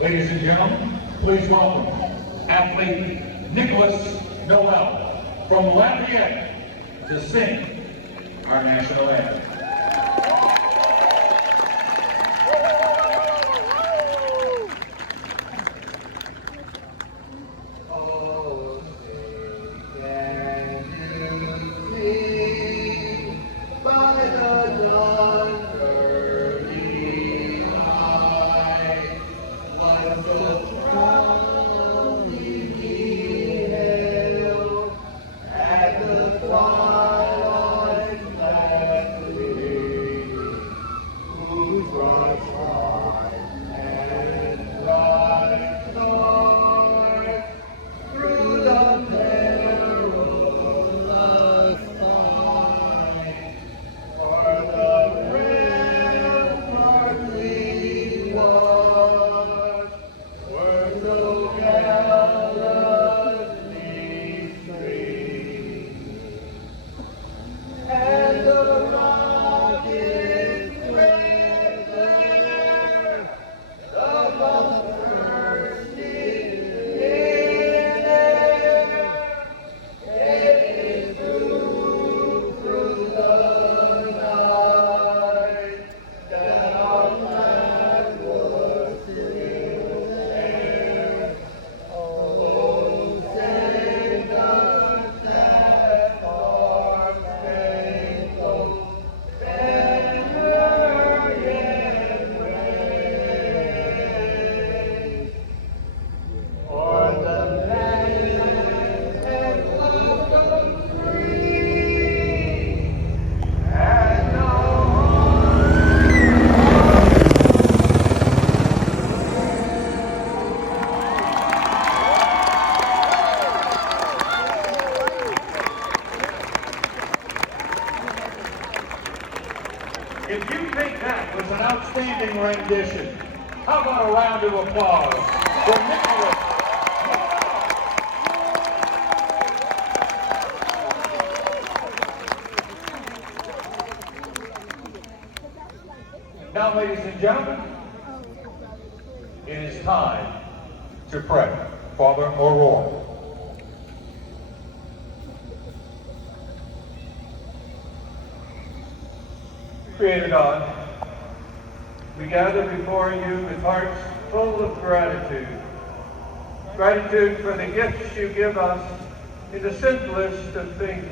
Ladies and gentlemen, please welcome athlete Nicholas Noel from Lafayette to sing our national anthem. If you think that was an outstanding rendition, how about a round of applause for Nicholas Noel? Now, ladies and gentlemen, it is time to pray. Father O'Rourke. Creator God, we gather before you with hearts full of gratitude. Gratitude for the gifts you give us in the simplest of things,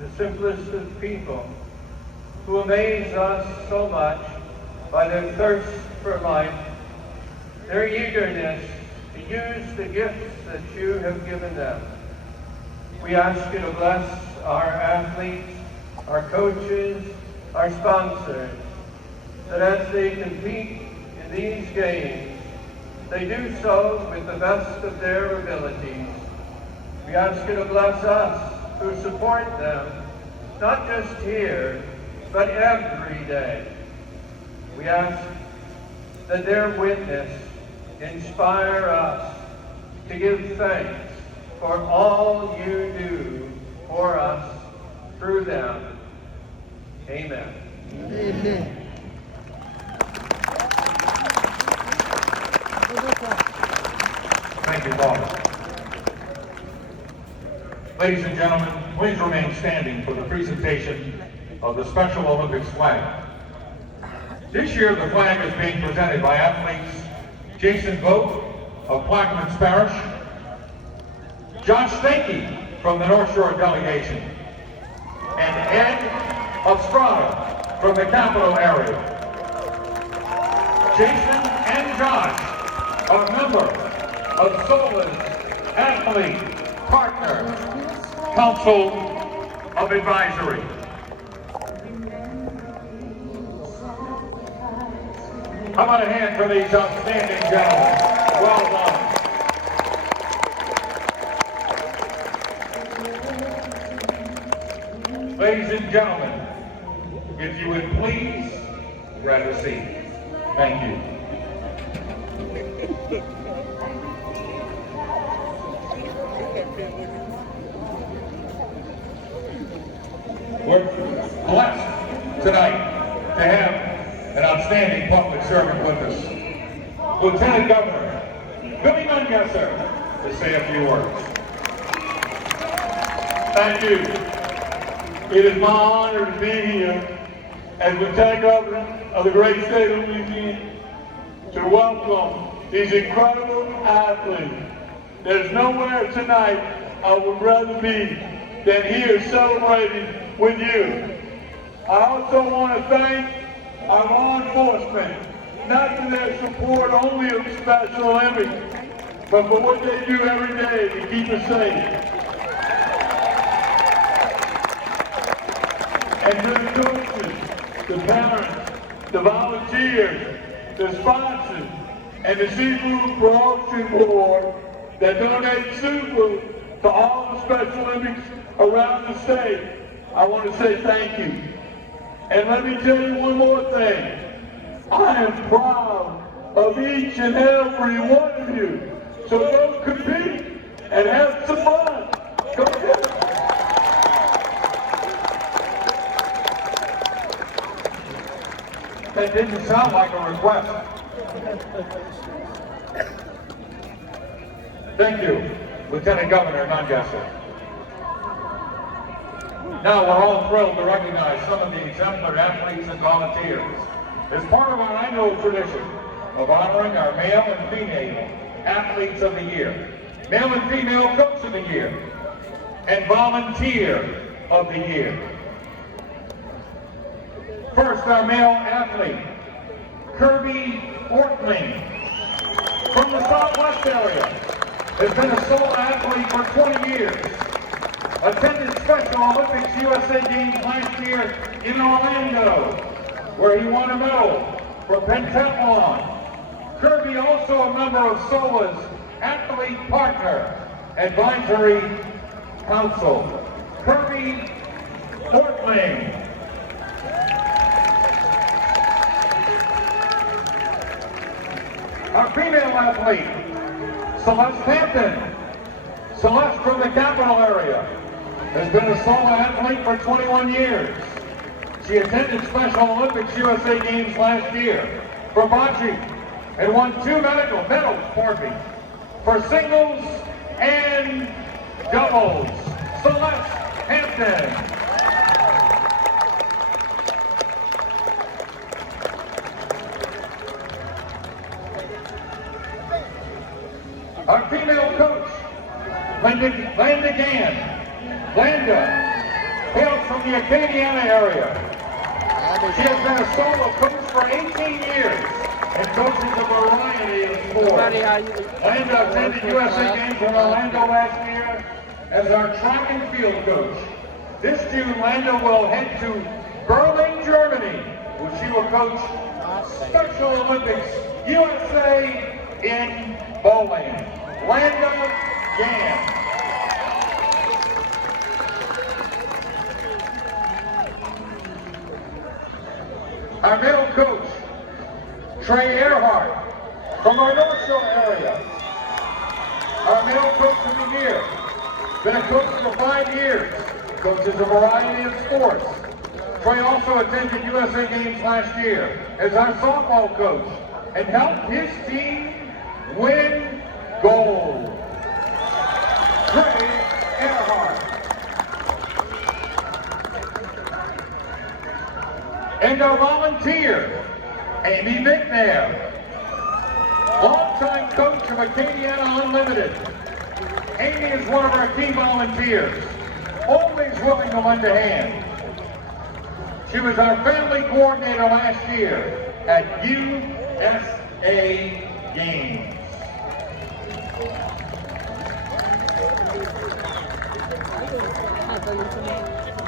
the simplest of people, who amaze us so much by their thirst for life, their eagerness to use the gifts that you have given them. We ask you to bless our athletes, our coaches, our sponsors, that as they compete in these games, they do so with the best of their abilities. We ask you to bless us who support them, not just here, but every day. We ask that their witness inspire us to give thanks for all you do for us through them. Amen. Amen. Thank you, Father. Ladies and gentlemen, please remain standing for the presentation of the Special Olympics flag. This year, the flag is being presented by athletes Jason Vogt of Plaquemines Parish, Josh Stanky from the North Shore delegation, and Ed of Strata from the capital area. Jason and Josh are members of SOLA's Athlete Partner Council of Advisory. How about a hand for these outstanding gentlemen? Well done. Ladies and gentlemen, if you would please grab a seat. Thank you. We're blessed tonight to have an outstanding public servant with us. Lieutenant Governor Billy Mungesser to say a few words. Thank you. It is my honor to be here as Lieutenant Governor of the great state of Louisiana to welcome these incredible athletes. There's nowhere tonight I would rather be than here celebrating with you. I also want to thank our law enforcement, not for their support only of the Special Olympics, but for what they do every day to keep us safe. And to the coaches, the parents, the volunteers, the sponsors, and the Seafood Promotion Board that donate seafood to all the Special Olympics around the state, I want to say thank you. And let me tell you one more thing. I am proud of each and every one of you. So go compete and have some fun. Go ahead. That didn't sound like a request. Thank you, Lieutenant Governor Mungesser. Now we're all thrilled to recognize some of the exemplary athletes and volunteers as part of our annual tradition of honoring our male and female athletes of the year, male and female coach of the year, and volunteer of the year. First, our male athlete, Kirby Ortling, from the Southwest area, has been a solo athlete for 20 years. Attended Special Olympics USA Games last year in Orlando, where he won a medal for pentathlon. Kirby also a member of SOLA's Athlete Partner Advisory Council. Kirby Ortling. Our female athlete, Celeste Hampton. Celeste from the capital area has been a solo athlete for 21 years. She attended Special Olympics USA Games last year for bocce and won 2 medals for singles and doubles. Celeste Hampton. Our female coach, Landa Gann. Landa hails from the Acadiana area. She has been a solo coach for 18 years and coaches a variety of sports. Landa attended USA Games in Orlando last year as our track and field coach. This June, Landa will head to Berlin, Germany, where she will coach Special Olympics USA in bowling. Landa Gann. Our middle coach, Trey Earhart, from our North Shore area. Our middle coach of the year. Been a coach for 5 years. Coaches a variety of sports. Trey also attended USA Games last year as our softball coach and helped his team win gold. Trey Earhart. And our volunteer, Amy McNair, longtime coach of Acadiana Unlimited. Amy is one of our key volunteers, always willing to lend a hand. She was our family coordinator last year at USA Games.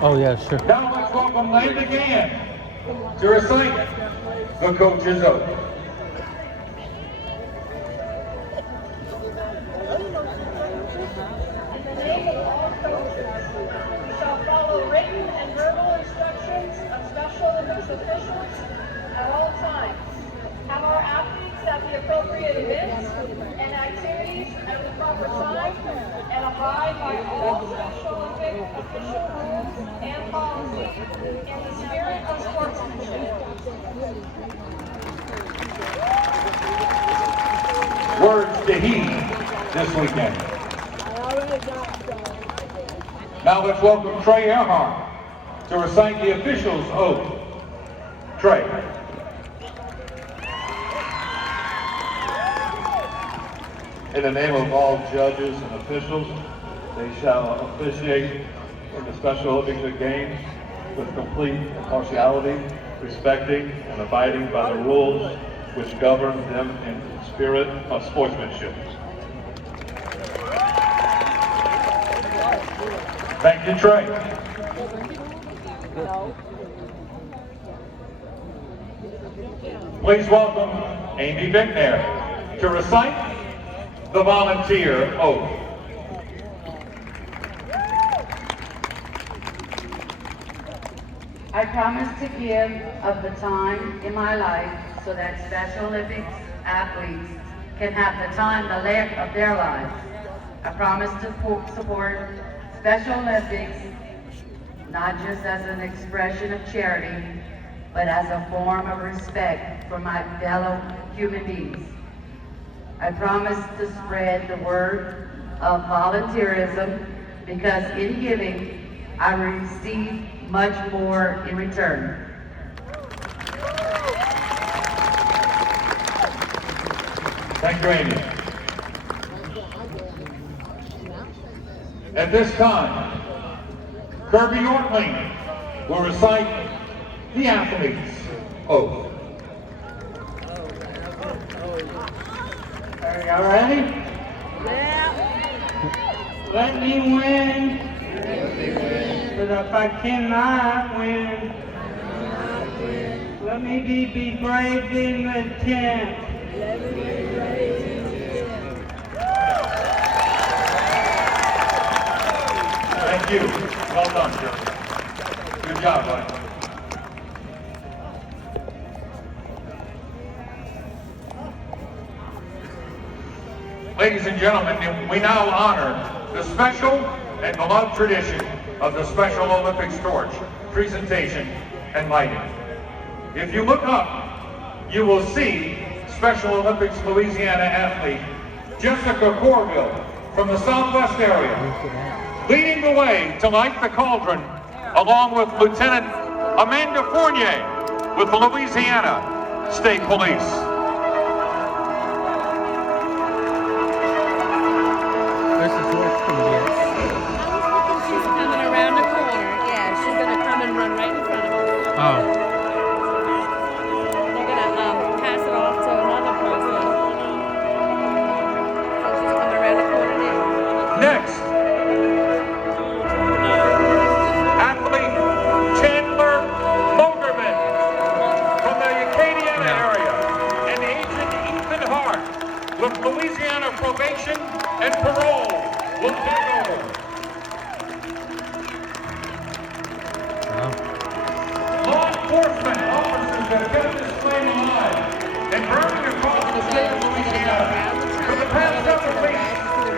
Oh yeah, sure. Now let's welcome Landa Gann to recite the coach's oath. In the name of all coaches, we shall follow written and verbal instructions of Special Olympics officials at all times. Have our athletes at the appropriate events and activities at the proper time, and abide by all Special Olympic official rules and policies in the spirit of sportsmanship. to heed this weekend. Now let's welcome Trey Earhart to recite the official's oath. Trey. In the name of all judges and officials, they shall officiate in the Special Olympics Games with complete impartiality, respecting and abiding by the rules which govern them in the spirit of sportsmanship. Thank you, Trey. Please welcome Amy Bickner to recite the volunteer oath. I promise to give of the time in my life so that Special Olympics athletes can have the time, the length of their lives. I promise to support Special Olympics not just as an expression of charity, but as a form of respect for my fellow human beings. I promise to spread the word of volunteerism because in giving, I receive much more in return. Thank you, Amy. At this time, Kirby Ortling will recite the athlete's oath. Are y'all ready? Let me win. But if I cannot win, let me be brave in the tent. Thank you. Well done, Kirby. Good job, buddy. Ladies and gentlemen, we now honor the special and beloved tradition of the Special Olympics torch, presentation, and lighting. If you look up, you will see Special Olympics Louisiana athlete Jessica Corville from the Southwest area, leading the way to light the cauldron along with Lieutenant Amanda Fournier with the Louisiana State Police.